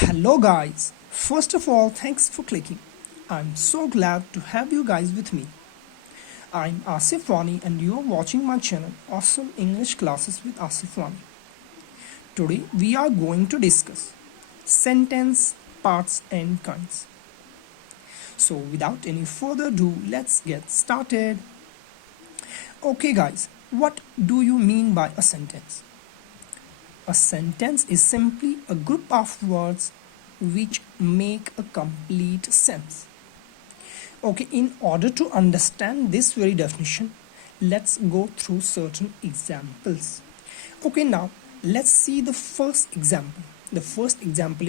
Hello guys, first of all thanks for clicking. I'm so glad to have you guys with me. I'm Asif Wani and you're watching my channel Awesome English Classes with Asif Wani. Today we are going to discuss sentence, parts and kinds. So without any further ado, let's get started. Okay guys, what do you mean by a sentence? A sentence is simply a group of words which make a complete sense. Okay, in order to understand this very definition, let's go through certain examples. Okay, now let's see the first example. The first example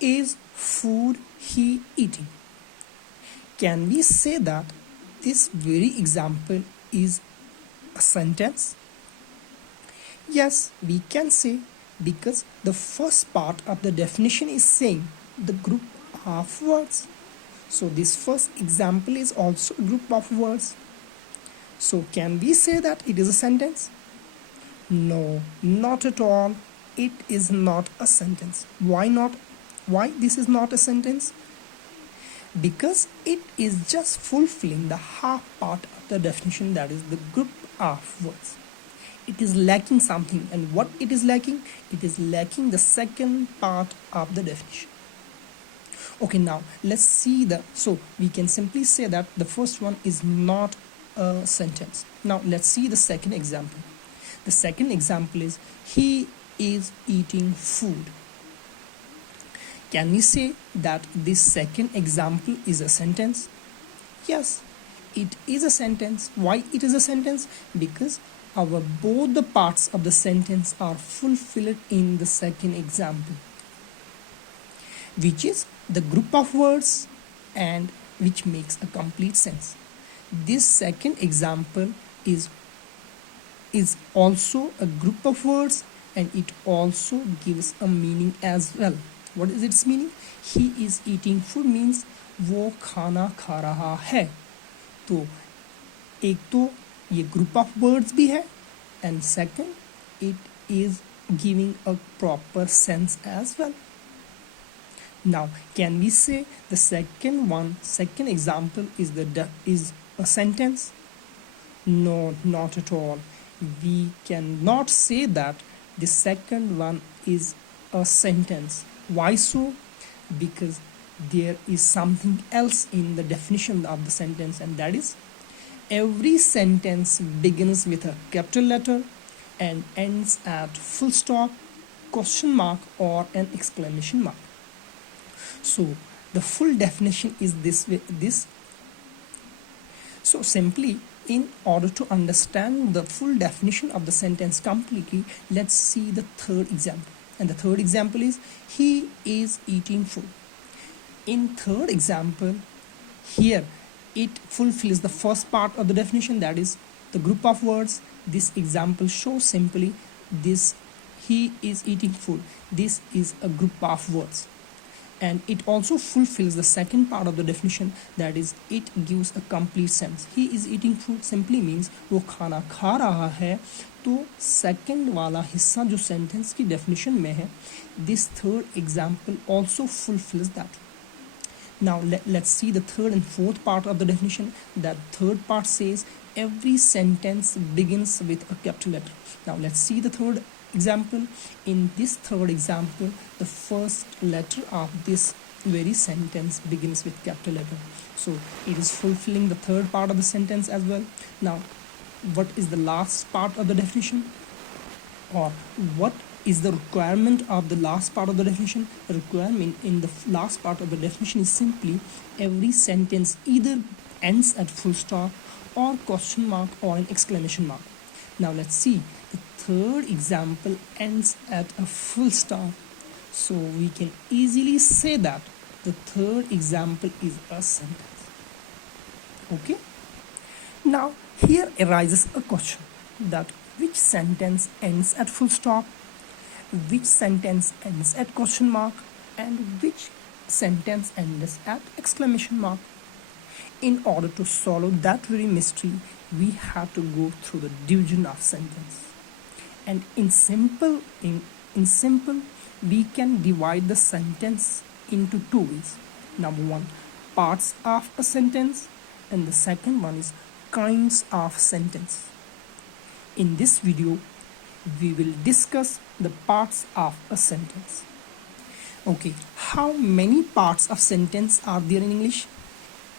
is food he eating? Can we say that this very example is a sentence? Yes, we can say, because the first part of the definition is saying the group of words. So this first example is also a group of words. So can we say that it is a sentence? No, not at all. It is not a sentence. Why not? Why this is not a sentence? Because it is just fulfilling the half part of the definition, that is the group of words. It is lacking something, and what it is lacking? It is lacking the second part of the definition. Okay, now let's see so we can simply say that the first one is not a sentence. Now let's see the second example. The second example is he is eating food. Can we say that this second example is a sentence? Yes, it is a sentence. Why it is a sentence? Because both the parts of the sentence are fulfilled in the second example, which is the group of words and which makes a complete sense. This second example is also a group of words, and it also gives a meaning as well. What is its meaning? He is eating food means वो खाना खा रहा है. तो एक तो ये group of words भी है, and second it is giving a proper sense as well. Now can we say the second example is a sentence? No, not at all. We cannot say that the second one is a sentence. Why so? Because there is something else in the definition of the sentence, and that is every sentence begins with a capital letter and ends at full stop, question mark or an exclamation mark. So the full definition is this. So simply, in order to understand the full definition of the sentence completely, let's see the third example. And the third example is he is eating food. In third example, here it fulfills the first part of the definition, that is the group of words. This example shows simply this he is eating food. This is a group of words. And it also fulfills the second part of the definition, that is it gives a complete sense. He is eating food simply means वो खाना खा रहा है. तो second वाला हिस्सा जो sentence की definition में है, this third example also fulfills that. Now let's see the third and fourth part of the definition. That third part says every sentence begins with a capital letter. Now let's see the third example. In this third example, the first letter of this very sentence begins with capital letter. So it is fulfilling the third part of the sentence as well. Now what is the last part of the definition, or what is the requirement of the last part of the definition? The requirement in the last part of the definition is simply every sentence either ends at full stop or question mark or an exclamation mark. Now let's see, the third example ends at a full stop, so we can easily say that the third example is a sentence. Okay, now here arises a question, that which sentence ends at full stop, which sentence ends at question mark, and which sentence ends at exclamation mark. In order to solve that very mystery, we have to go through the division of sentence. And in simple we can divide the sentence into two ways. Number one, parts of a sentence, and the second one is kinds of sentence. In this video, we will discuss the parts of a sentence. Okay, how many parts of sentence are there in English?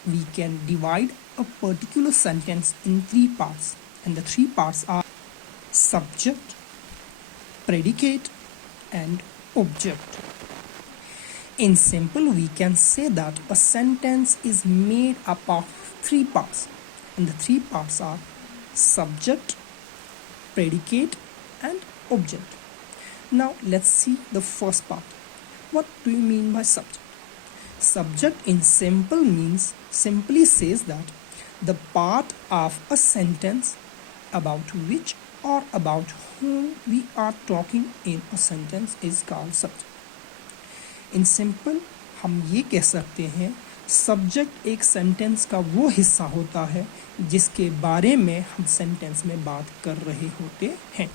We can divide a particular sentence in three parts, and the three parts are subject, predicate, and object. In simple, we can say that a sentence is made up of three parts, and the three parts are subject, predicate, and object. Now let's see the first part. What do you mean by subject? Subject in simple means simply says that the part of a sentence about which or about whom we are talking in a sentence is called subject. In simple, हम ये कह सकते हैं subject एक sentence का वो हिस्सा होता है जिसके बारे में हम सेंटेंस में बात कर रहे होते हैं,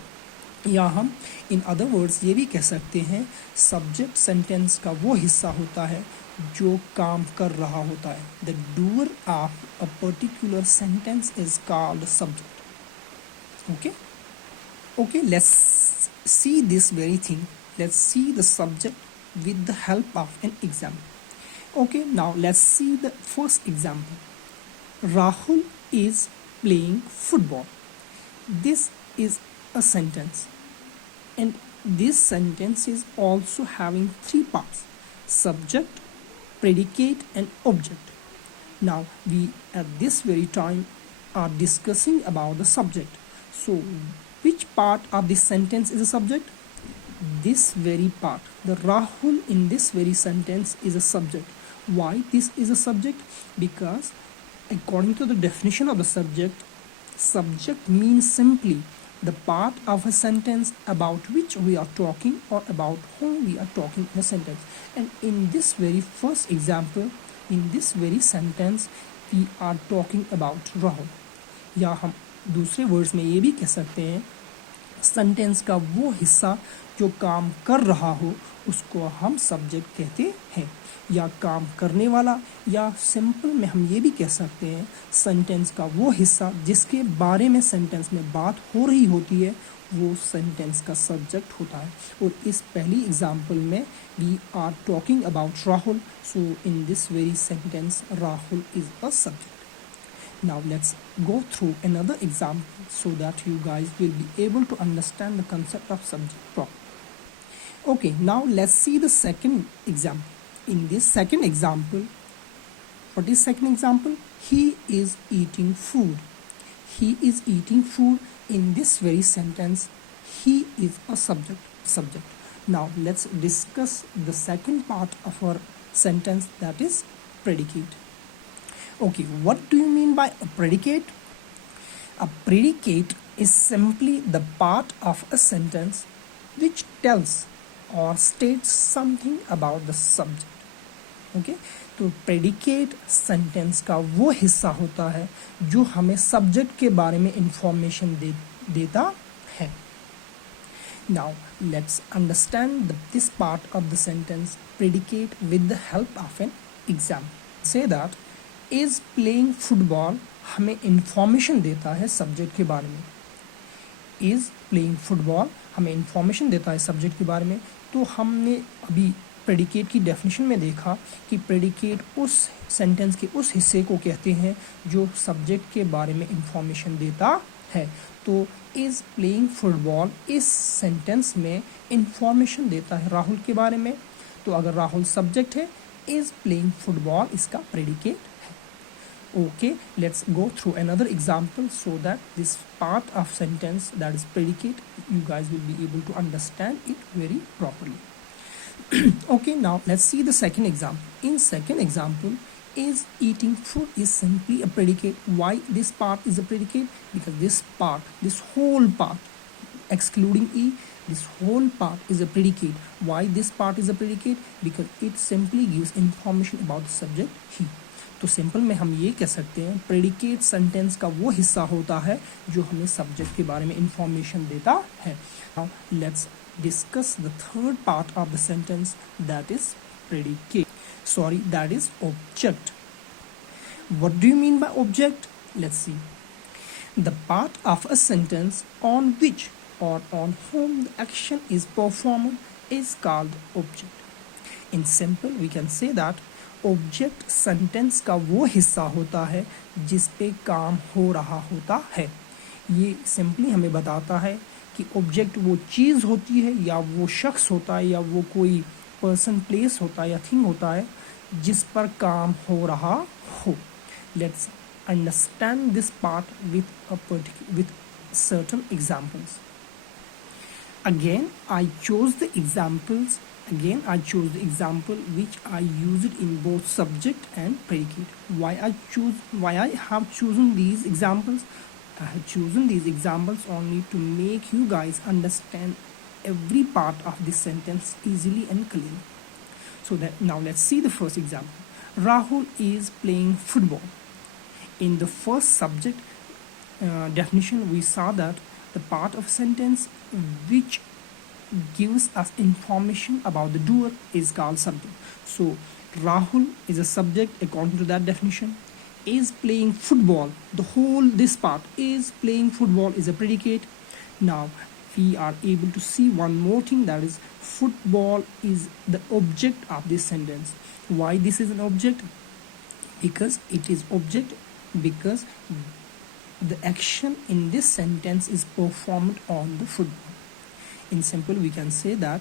या हम इन अदर वर्ड्स ये भी कह सकते हैं सब्जेक्ट सेंटेंस का वो हिस्सा होता है जो काम कर रहा होता है. The doer of a particular sentence is called subject. Okay, let's see this very thing. Let's see the subject with the help of an example. Okay, now let's see the first example. Rahul is playing football. This is a sentence, and this sentence is also having three parts: subject, predicate, and object. Now we at this very time are discussing about the subject. So which part of this sentence is a subject? This very part. The Rahul in this very sentence is a subject. Why this is a subject? Because according to the definition of the subject, subject means simply the part of a sentence about which we are talking or about whom we are talking in a sentence. And in this very first example, in this very sentence, we are talking about Rahul. या हम दूसरे words में ये भी कह सकते हैं sentence का वो हिस्सा जो काम कर रहा हो उसको हम सब्जेक्ट कहते हैं, या काम करने वाला, या सिंपल में हम ये भी कह सकते हैं सेंटेंस का वो हिस्सा जिसके बारे में सेंटेंस में बात हो रही होती है वो सेंटेंस का सब्जेक्ट होता है. और इस पहली एग्जांपल में we are talking about Rahul. So in this very sentence Rahul is a subject. Now let's go through another example so that you guys will be able to understand the concept of subject properly. Okay, now let's see the second example. In this second example, what is second example? He is eating food. He is eating food. In this very sentence, he is a subject. Now let's discuss the second part of our sentence, that is predicate. Okay, what do you mean by a predicate? A predicate is simply the part of a sentence which tells or states something about the subject. Okay, तो predicate sentence का वो हिस्सा होता है जो हमें subject के बारे में information देता है. Now let's understand this part of the sentence predicate with the help of an example. Say that is playing football हमें इंफॉर्मेशन देता है सब्जेक्ट के बारे में. इज प्लेइंग फुटबॉल हमें इंफॉर्मेशन देता है सब्जेक्ट के बारे में. तो हमने अभी प्रेडिकेट की डेफिनेशन में देखा कि प्रेडिकेट उस सेंटेंस के उस हिस्से को कहते हैं जो सब्जेक्ट के बारे में इंफॉर्मेशन देता है. तो इज प्लेइंग फुटबॉल इस सेंटेंस में इंफॉर्मेशन देता है राहुल के बारे में. तो अगर राहुल सब्जेक्ट है, इज प्लेइंग फुटबॉल इसका predicate. Okay, let's go through another example so that this part of sentence that is predicate you guys will be able to understand it very properly. Okay, now let's see the second example. In second example, is eating food is simply a predicate. Why this part is a predicate? Because this whole part excluding e, this whole part is a predicate. Why this part is a predicate? Because it simply gives information about the subject he. तो simple में हम ये कह सकते हैं predicate sentence का वो हिस्सा होता है जो हमें सब्जेक्ट के बारे में इंफॉर्मेशन देता है. Now let's discuss the third part of the sentence, that is predicate. That is object. What do you mean by object? Let's see. The part of a sentence on which or on whom the action is performed is called object. In simple, we can say that object sentence का वो हिस्सा होता है जिस पे काम हो रहा होता है. ये सिंपली हमें बताता है कि ऑब्जेक्ट वो चीज़ होती है या वो शख्स होता है या वो कोई पर्सन, प्लेस होता है या थिंग होता है जिस पर काम हो रहा हो. Let's understand this part with certain examples. Again I chose the example which I used in both subject and predicate. Why I have chosen these examples? I have chosen these examples only to make you guys understand every part of this sentence easily and clearly. So that now let's see the first example. Rahul is playing football. In the first subject definition, we saw that the part of sentence which gives us information about the doer is called subject. So Rahul is a subject according to that definition. Is playing football, this part is playing football is a predicate. Now we are able to see one more thing, that is football is the object of this sentence. Why this is an object? Because it is object because the action in this sentence is performed on the football. In simple, we can say that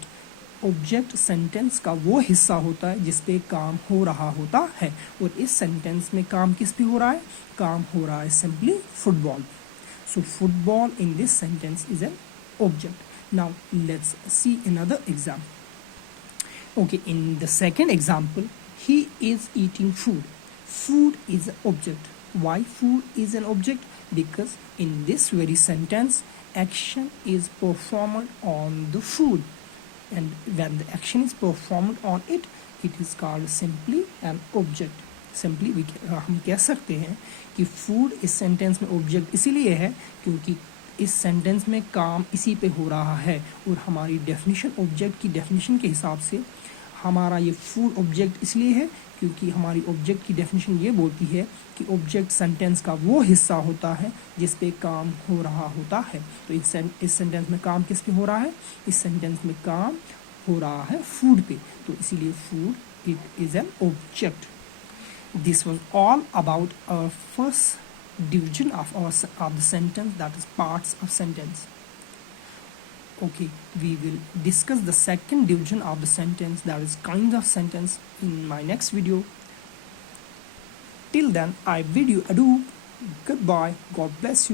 object sentence का वो हिस्सा होता है जिस पे काम हो रहा होता है. और इस सेंटेंस में काम किस पे हो रहा है? काम हो रहा है simply football. So football in this sentence is an object. Now let's see another example. Okay, in the second example, he is eating food. Food is an object. Why food is an object? Because in this very sentence, action is performed on the food, and when the action is performed on it, it is called simply an object. Simply हम कह सकते हैं कि food इस sentence में object इसीलिए है क्योंकि इस sentence में काम इसी पे हो रहा है. और हमारी definition object की definition के हिसाब से हमारा ये फूड ऑब्जेक्ट इसलिए है क्योंकि हमारी ऑब्जेक्ट की डेफिनेशन ये बोलती है कि ऑब्जेक्ट सेंटेंस का वो हिस्सा होता है जिस पे काम हो रहा होता है. तो इस सेंटेंस में काम किस पे हो रहा है? इस सेंटेंस में काम हो रहा है फूड पे, तो इसीलिए food it is an object. This was all about our first division of the sentence, that is parts of sentence. Okay, we will discuss the second division of the sentence, that is kinds of sentence, in my next video. Till then, I bid you adieu. Goodbye. God bless you.